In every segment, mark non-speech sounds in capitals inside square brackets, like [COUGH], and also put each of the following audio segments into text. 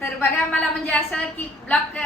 तर बघा मला म्हणजे असं की ब्लॉग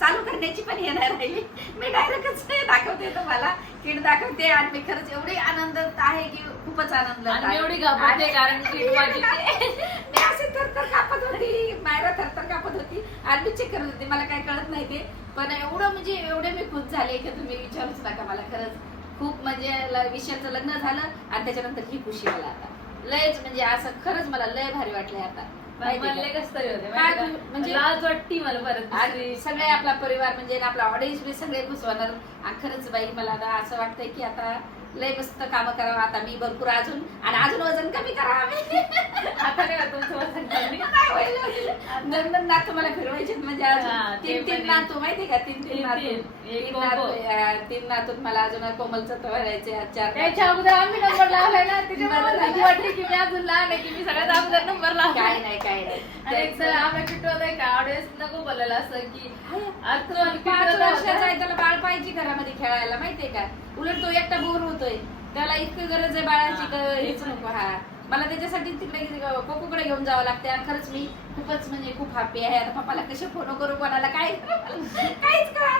चालू करण्याची पण हे नाही राहिली. मी डायरेक्टच दाखवते तुम्हाला किट दाखवते आणि मी खरंच एवढी आनंदात आहे की खूपच आनंद एवढी घाबरते कारण मी [LAUGHS] असे थरथर कापत होती मायरा थरथर कापत होती आणि मी चेक करत होती. मला काय कळत नाही ते. पण एवढं म्हणजे एवढे मी खुश झाले की तुम्ही विचारूच नका मला. खरंच खूप म्हणजे विशालचं लग्न झालं आणि त्याच्यानंतर ही खुशी मला आता. लयच म्हणजे असं खरंच मला लय भारी वाटलंय आता. का? काय माहिती? म्हणजे- लाज वाटती मला परत आणि दुसरी. सगळे आपला परिवार म्हणजे ना आपला ऑडियन्स बी सगळे आणि खरंच बाई मला आता असं वाटतंय की आता लय मस्त काम करावं आता मी भरपूर अजून आणि अजून वजन कमी करावं आता नाही का तुमचं वजन कमी? नाही होईल, होईल. दोन दोन नातू मला फिरवायचे म्हणजे हा, अजून ते तीन पण तीन आहे. नातू माहितीये का तीन तीन तीन- नातू तीन. एक तीन कोको. नातू तीन नातूत मला अजून कोमलचं तवायचे चार त्याच्या अगोदर आम्ही नंबर लावलाय ना त्याच्यामुळे बरं मला. भीती वाटली की मी अजून लहान आहे की मी सगळ्यात अगोदर नंबर काय लावलाय नाही काय नाही आणि आम्ही नको बोलायला असं की पाच वर्षाचा आहे. त्याला बाळ पाहिजे घरामध्ये खेळायला माहितीये का? उलट तो एकटा बोर होतोय. त्याला इतकी गरज आहे बाळाची हेच नको हा. मला त्याच्यासाठी तिकडे कोकोकडे घेऊन जावं लागते आणि खरंच मी खूपच म्हणजे खूप हॅपी आहे. आता पप्पाला कसे फोन करू कोणाला? काय? [LAUGHS] काहीच कळा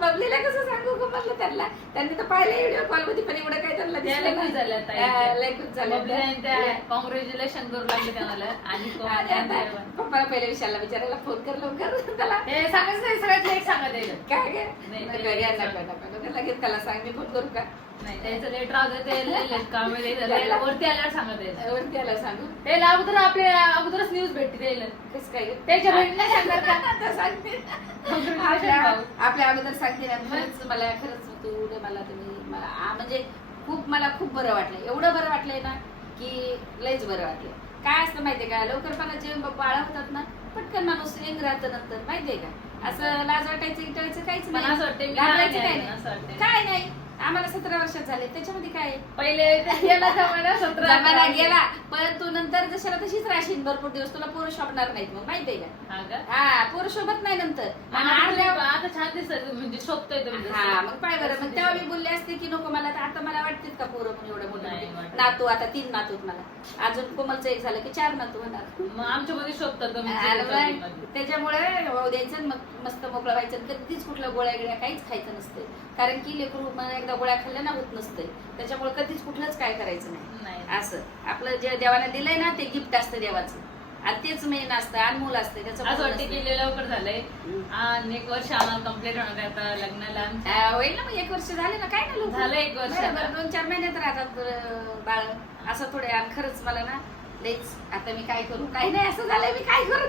बबलीला कसं सांगू गं म्हणलं त्यांना त्यांनी तर पाहिलं व्हिडिओ कॉलमध्ये पण एवढं काय त्यांना त्या दिसलं लय खुश झाल्या नाही. ताई. लय खुश झाल्या. बबलीने त्या कॉंग्रॅच्युलेशन करू लागले त्या मला आणि आणि आता पप्पाला पहिले विशालला विचारायला फोन कर लवकर [LAUGHS] त्याला हे सांगायचं नाही सगळ्यात लेट सांगत आहे काय काय? नाही, नको, ते- या, नको, नको, नको. लगेच त्याला सांग मी फोन करू का? नाही त्याचं लेट राहू दे ते लय लेट काम आहे त्याचं. लय वरती आल्यावर सांगत आहे वरती त्याला सांगू? त्याला अगोदर आपल्या अगोदरच न्यूज भेटते त्याला. कसं काय? गं? त्याच्या बहिणीला सांगणार का [LAUGHS] आता. सांगते. Congratulations आपल्या अगोदर सांगते ना खरंच मला खरंच तू उद्या मला तुम्ही मला आ, म्हणजे खूप मला खूप बरं वाटलं एवढं बरं वाटलंय ना की लयच बरं वाटलं काय असतं माहितीये का? लवकरपणाचे बाळ होतात ना पटकन माणूस यंग राहतं नंतर. माहितीये का? असं लाज वाटायचं इटायचं काहीच पण असं वाटतंय मी घाबरायचं लहान काय आहे, असं नाही वाटतंय. काय नाही. आम्हाला सतरा वर्षात झाले. त्याच्यामध्ये काय आहे? पहिले [LAUGHS] गेला जमाना सतरा जमाना गेला. पण तू नंतर जशाला तशीच राहशील भरपूर दिवस तुला पोरं शोभणार नाहीत मग माहितीये का? हा का हा पोरं शोभत नाही नंतर. आणि आणि अर्ध्या- आता आता छान दिसत म्हणजे शोभतोय तुम्ही जसं. हा मग पाय बरं. मग तेव्हा मी. बोलले असते की नको मला तर आता मला वाटतेच का पोरं पण एवढं मोठे नाही मोठे. वाटत. नातू आता तीन नातूत मला. अजून कोमलचं एक झालं की चार नातू होणार. मग आमच्या मध्ये शोभतात तुम्ही त्याच्यामुळे वाहू द्यायचं मग मस्त मोकळं व्हायचं. कधीच कुठल्या गोळ्या गिळ्या काहीच खायचं नसते कारण की लेकरू मला एकदा गोळ्या खाल्ल्या ना होत नसते त्याच्यामुळे कधीच कुठलंच काय करायचं नाही. नाही. असं. आपलं जे देवाने दिलंय ना ते गिफ्ट असतं देवाचं आणि तेच मेन असतं अनमोल असतं त्याचं मोल वाटतं. की लय लवकर झालंय. आणि एक वर्ष आम्हाला कंप्लीट होणार आहे आता लग्नाला आमच्या. होईल ना मग एक वर्ष झाले ना काय ना लोक झालं एक वर्ष आता. दोन चार महिन्यात राहतात अं, बाळ असं थोडे आणि खरंच मला ना लईच आता मी काय करू काही नाही असं झालंय मी काय करू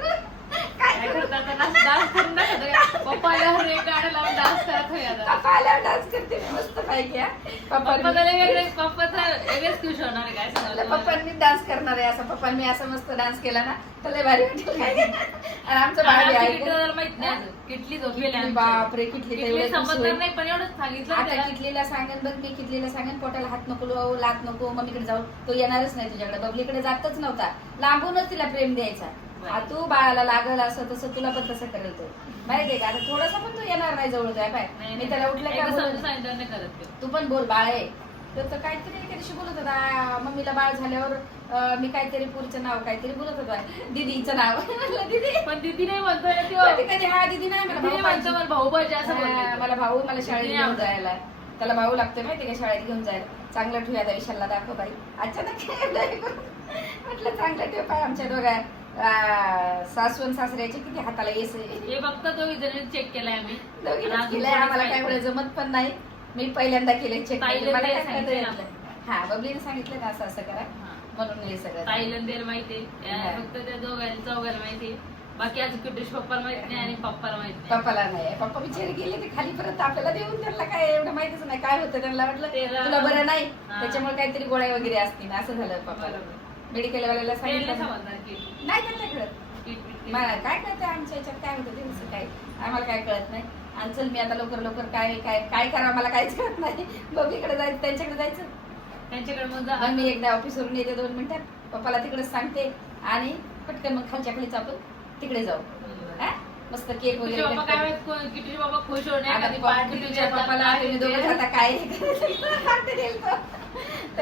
करतात? डान्स करून दाखवतो. पप्पा आल्यावर एक गाणं लावून डान्स करत पप्पा डान्स करते मी मस्त पाहिजे हा. पप्पा पप्पांनी- त्याला वेगळे पप्पाचा वेगळेच खुश होणार आहे काय आपल्या सांगायला मला. पप्पांनी डान्स करणार आहे असं पप्पांनी असं मस्त डान्स केला ना तर लय भारी वाटेल काय आणि आमचं बाळ माहीत नाही अजून. किटली झोपलेली किटली, आमची. बापरे किटली तर किटली एवढं खुश समजणार होईल. नाही पण एवढंच सांगितलं आता त्याला. किटलीला सांगेन बघ मी किटलीला सांगेन पोटाला हात नको लावू लात नको मम्मीकडे जाऊ तो येणारच नाही तुझ्याकडे बबलीकडे जातच नव्हता लांबूनच तिला प्रेम द्यायचा तू बाळाला लागल असं तसं तुला पण तसं करेल तो. माहितीये का? आता थोडासा पण तू येणार नाही जवळ जाय बाय. नाही, मी त्याला उठलं एकदा का समजून बोलत- सांगितलं नाही करत ते. तू पण बोल बाळ आहे. तर तो काहीतरी एका दिवशी बोलत होता आ, मम्मीला बाळ झाल्यावर अं, मी काहीतरी पुरीचं नाव काहीतरी बोलत होता. दीदीचं नाव. म्हणलं दीदी. पण दीदी नाही म्हणतोय ना कधी हा दीदी नाही मला दीदी भाऊ म्हणतो पाहिजे. मला भाऊ पाहिजे असं हा. मला भाऊ मला शाळेत दीदी घेऊन. जायला. त्याला भाऊ लागतोय माहिती का? शाळेत घेऊन जायला. चांगलं ठेवूया विशालला दाखव बाई. अचानक काय. म्हटलं चांगलं ठेव पाय आमच्या दोघा आ, सासू आणि सासऱ्याचे किती हाताला येस. हे फक्त तो जण चेक केलाय आम्ही. अजून केलंय आम्हाला काय. एवढं जमत पण नाही. मी पहिल्यांदा केलंय चेक मला काय सांगितलं? हा बबलीने सांगितलं ना असं असं करा. म्हणून हे सगळं ताईला माहिती. हा. फक्त त्या दोघांना चौघांना माहिती. बाकी अजून किटूश पप्पाला माहीत नाही आणि पप्पाला माहीत नाही. पप्पाला नाही. पप्पा बिचारे गेले ते खाली परत आपल्याला देऊन त्यांना काय एवढं माहितीच नाही. काय होतं त्यांना वाटलं? तेला- तुला बरं नाही. हा. त्याच्यामुळे काहीतरी गोळ्या वगैरे असतील. असं झालं पप्पाला. बरोबर. मेडिकल वाल्याला ते नाही सांगितलं नाही त्यांना कळत. मला काय कळतं आमच्या याच्यात काय होतं ते कसं काय? आम्हाला काय कळत नाही. आणि चल मी आता लवकर लवकर काय काय काय करा मला काहीच कळत नाही. बबलीकडे जायचं त्यांच्याकडे जायचं. त्यांच्याकडे मग मी एकदा ऑफिसवरून येते दोन मिनिटात. पप्पाला तिकडेच सांगते. आणि पटकन मग खालच्या खालीच आपण तिकडे जाऊ. हा? मस्त केक वगैरे पप्पा खुश होणे आता कधी पप्पा- पार्टी किटूच्या पप्पाला काय [LAUGHS]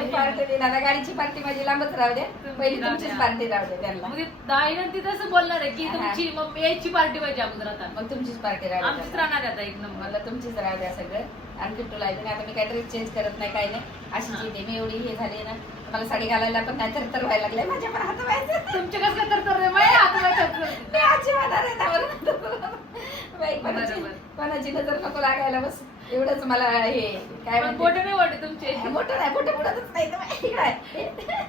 पार्टी गाडीची पार्टी माझी लांबच राहू द्या पहिली तुमचीच. पार्टी राहू द्या त्यांना. मग दाईनं ती तसं बोलणार आहे की. तुमची मम्मी यायची पार्टी पाहिजे अगोदर आता. मग तुमचीच पार्टी राहू आमचीच राहणार आता एक नंबर. मला तुमचीच राहू द्या सगळं. आणि ऐकून आता मी काय ड्रेस चेंज करत नाही काही नाही. हा. येते मी एवढी हे झाली ना. मला साडी घालायला पण नाही तर व्हायला लागले माझ्या पण हात व्हायचं तुमचे कसं तर तर माझ्या आजी होणार आहे. बाई कोणाची नजर नको लागायला बस एवढंच मला हे काय बोट नाही वाटत तुमचे मोठं नाही मोठं पुढतच नाही.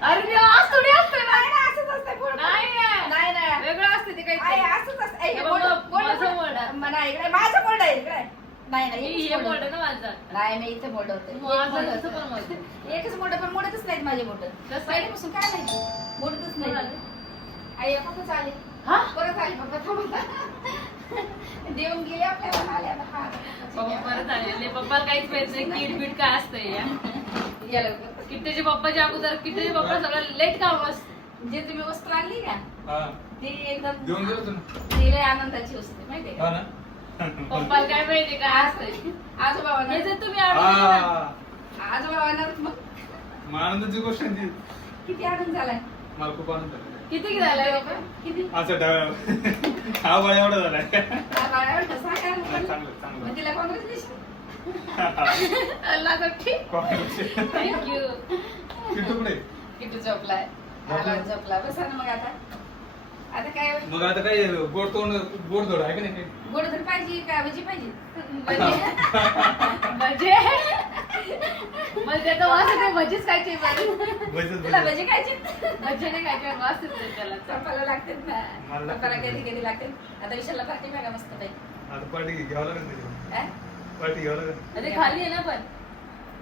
अरे देवा, आज थोडी असते नाही ना, असंच असतं. नाही. नाही ना. वेगळं असते ते काही असंच असतं. माझं बोट आहे. नाही, माझं बोर्ड आहे इकडे नाही नाही हे आहे. ना माझं? नाही मी इथे मोड होते. माझं कसं पण मोठं. [LAUGHS] एकच मोठ पण मोडतच नाहीत माझे बोट. कसं? पहिल्यापासून काय माहिती? मोडतच नाही आलं? आई पप्पाच आले हा? परत आले पप्पा [LAUGHS] देऊन गेले आपल्याला आले. पप्पा परत आलेले पप्पाला काहीच माहीत नाही किट बीट काय असतंय या. [LAUGHS] किट्टेच्या पप्पाच्या अगोदर किट्टेचे पप्पा सगळं लेट काम असतं जे तुम्ही वस्तू आणली का हा. ती एकदम आनंदाची वस्तू माहितीये का ना पप्पाला काय माहिती काय असतंय? आजोबा हे. जर तुम्ही आणलं ना, हा. आजोबा आणणार मग मग आनंदाची गोष्ट आहे ती. किती आनंद झालाय? मला खूप आनंद झाला किती झालंय बाबा? किती? असं डाव्या हा बाळ एवढा झालाय. कसा काय चांगलं मग चांगलं तिला कॉंग्रॅच्युलेशन अल्ला गट्टी थँक्यू किती तुकडे किती झोपलाय? आला झोपला. बसा ना मग आता. आता काय मग आता काय गोड तोंड गोड धोड आहे का नाही गोड तर पाहिजे का? भजी पाहिजे? म्हणजे म्हणजे त्याचा वास येते भजीच खायची तुला भजी भजी खायची? भजीने खायची वास येते त्याला. पप्पाला लागते ना. मला लागते. पप्पाला कधी कधी लागते आता विशालला पार्टी बघा मस्त पाहिजे आता पार्टी घ्यावं लागेल पार्टी घ्यावं लागेल. ते खाली आहे ना पण.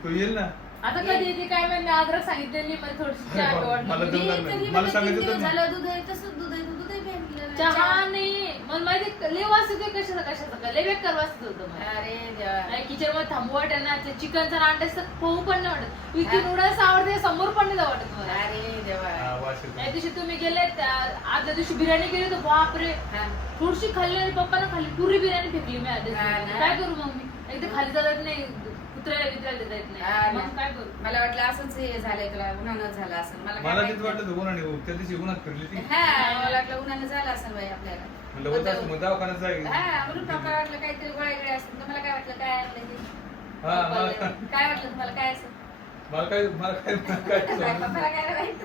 तू येईल ना? आता कधी येते काय म्हणजे अद्रक सांगितलेली मला थोडीशी चहा मला वाटली. सांगायचं होतं. झालं दूध आहे तसंच दूध आहे दूध आहे. चहा नाही. मला माहिती लय वास येते कशाचा कशाचा का? लय बेकार वास येत होतं मला. अरे देवा. किचनमध्ये थांबू वाटत ना ते चिकनचा अंड्याचं पोहू पण नाही वाटत. इथे नूडल्स आवडते समोर पण नाही जाऊ वाटत मला. अरे देवा. वास येतो. त्या दिवशी तुम्ही गेले त्या- आदल्या दिवशी बिर्याणी केली तर बापरे. हा. थोडीशी खाल्ली आणि पप्पानं खाल्ली पुरी बिर्याणी फेकली मी आधी हा ना. काय करू मग मी? एकदा खाली जात नाही. नाही. मग काय करू? मला वाटलं असंच हे झालंय तुला उन्हानं झालं असं मला काय मला माहीत. किती वाटलं होतं उन्हाने त्या दिवशी उन्हात फिरली ती. हा मला वाटलं उन्हानं झालं असं बाई आपल्याला. म्हणलं होतं असं मग दवाखान्यात जाईल हा म्हणून पप्पा वाटलं काहीतरी गोळ्या गिळ्या असतील तुम्हाला काय वाटलं काय आणलं? हा मला काय वाटलं तुम्हाला काय असं मला काय मला काय काय [LAUGHS] काय समजलं. पप्पाला काय माहीत.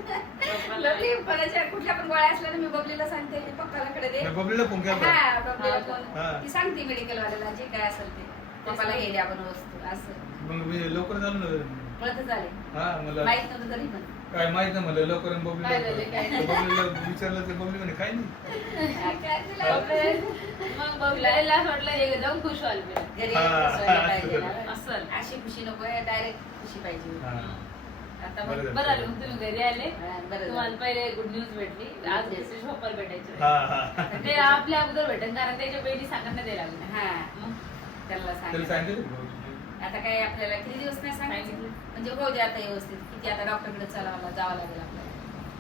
बबली पणाच्या कुठल्या पण गोळ्या असल्या ना मी बबलीला सांगते की पप्पाला कडे दे. मी बबलीला फोन केला. हा बबलीला हा. फोन हा. ती सांगते मेडिकल वाल्याला जे काय असेल ते. पप्पाला हे द्या वस्तू असं. मग मी लवकर झालो ना कळत झाले. हा मला माहीत नव्हतं तरी पण. काय माहीत नाही म्हणलं लवकर आणि बबलीला काय झालं, काय झालं? बबलीला विचारलं तर बबली म्हणे काय नाही. काय तुला मग बघलायला हे जाऊन खुश व्हाल मी. घरी हा, बसवायला हा, पाहिजे असं ना. असं. अशी खुशी नको डायरेक्ट खुशी पाहिजे. हा. आता बरं मग झालं. बरं आलं मग तुम्ही घरी आले. हा, बरं तुम्हाला झालं. पहिले गुड न्यूज भेटली. आज मेसेज भेटायचं. हा हा. ते आपल्या अगोदर भेटेल कारण त्याच्या सांगत नाही द्यायला. हा. मग त्याला त्याला सांगितलं सांगितलं का? आता काय आपल्याला किती दिवस नाही सांगायचं सांगितलं. म्हणजे होऊ दे आता व्यवस्थित किती आता डॉक्टरकडे चालावं जावं लागेल आपल्याला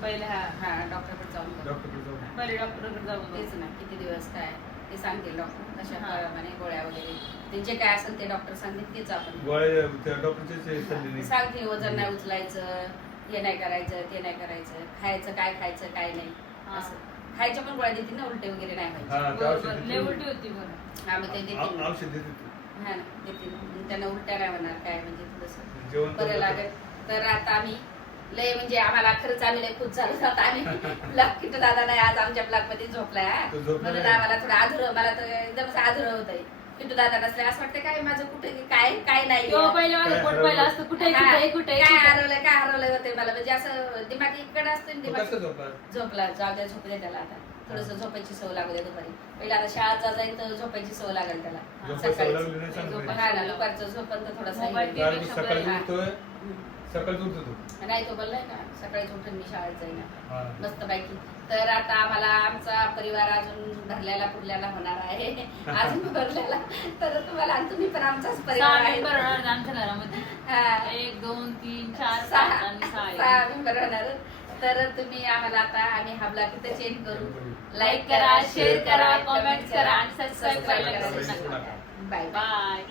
पहिले हा हा डॉक्टरकडे जाऊन बघू. डॉक्टरकडे जाऊ पहिले डॉक्टरकडे जाऊन बघू. तेच ना किती दिवस काय ते सांगतील डॉक्टर कशा हा. प्रमाणे गोळ्या वगैरे ते जे काय असेल ते डॉक्टर सांगतील तेच आपण गोळ्या त्या डॉक्टरचे जे सल्ले नाही सांगतील वजन नाही उचलायचं हे नाही करायचं ते नाही करायचं खायचं काय खायचं काय नाही हा. असं खायच्या पण गोळ्या देतील ना उलटे वगैरे नाही हा व्हायचे उलटी होती बरं. हा मग ते देते. हा त्यांना उलट्या नाही होणार काय म्हणजे थोडंसं जेवण बरं लागेल. तर आता आम्ही लय म्हणजे आम्हाला खरंच आम्ही लय खुश झालो. आता आम्ही [LAUGHS] ब्लॉक किट दादा नाही आज आमच्या ब्लॉकमध्ये झोपलाय हा. म्हणून. आम्हाला थोडं आधुर मला तर एकदमच आधुर होत आहे किटू दादा नसले असं वाटतं काय माझं कुठे काय? काय नाही तेव्हा पहिले माझं काय पोट हरवलं? पहिलं असतं कुठे कुठे कुठे काय हरवलंय काय हरवलंय होते मला? म्हणजे असं दिमाग इकडे असतो दिमाग झोपला? झोपला जाऊ द्या झोपू दे त्याला आता. थोडस झोपायची सवय लागू द्या दुपारी. पहिला आता शाळेत जाईल तर झोपायची सवय लागेल त्याला. सकाळी चांगलं. हा दुपारचं झोपन तर थोडासा सकाळी उठतो तो. नाही तो बोललाय का सकाळीच उठून मी शाळेत जाईन. मस्त पैकी. तर आता आम्हाला आमचा परिवार अजून भरलेला पुरलेला होणार आहे. [LAUGHS] अजून भरलेला. तर तुम्हाला तुम्ही पण आमचाच परिवार आहे. आमच्या घरामध्ये. हा. एक दोन तीन चार सहा. मेंबर होणार तर तुम्ही आम्हाला आता आम्ही हा ब्लॉग इथे चेंज करू. लाईक करा शेअर करा कमेंट करा. आणि सबस्क्राईब करायला बाय बाय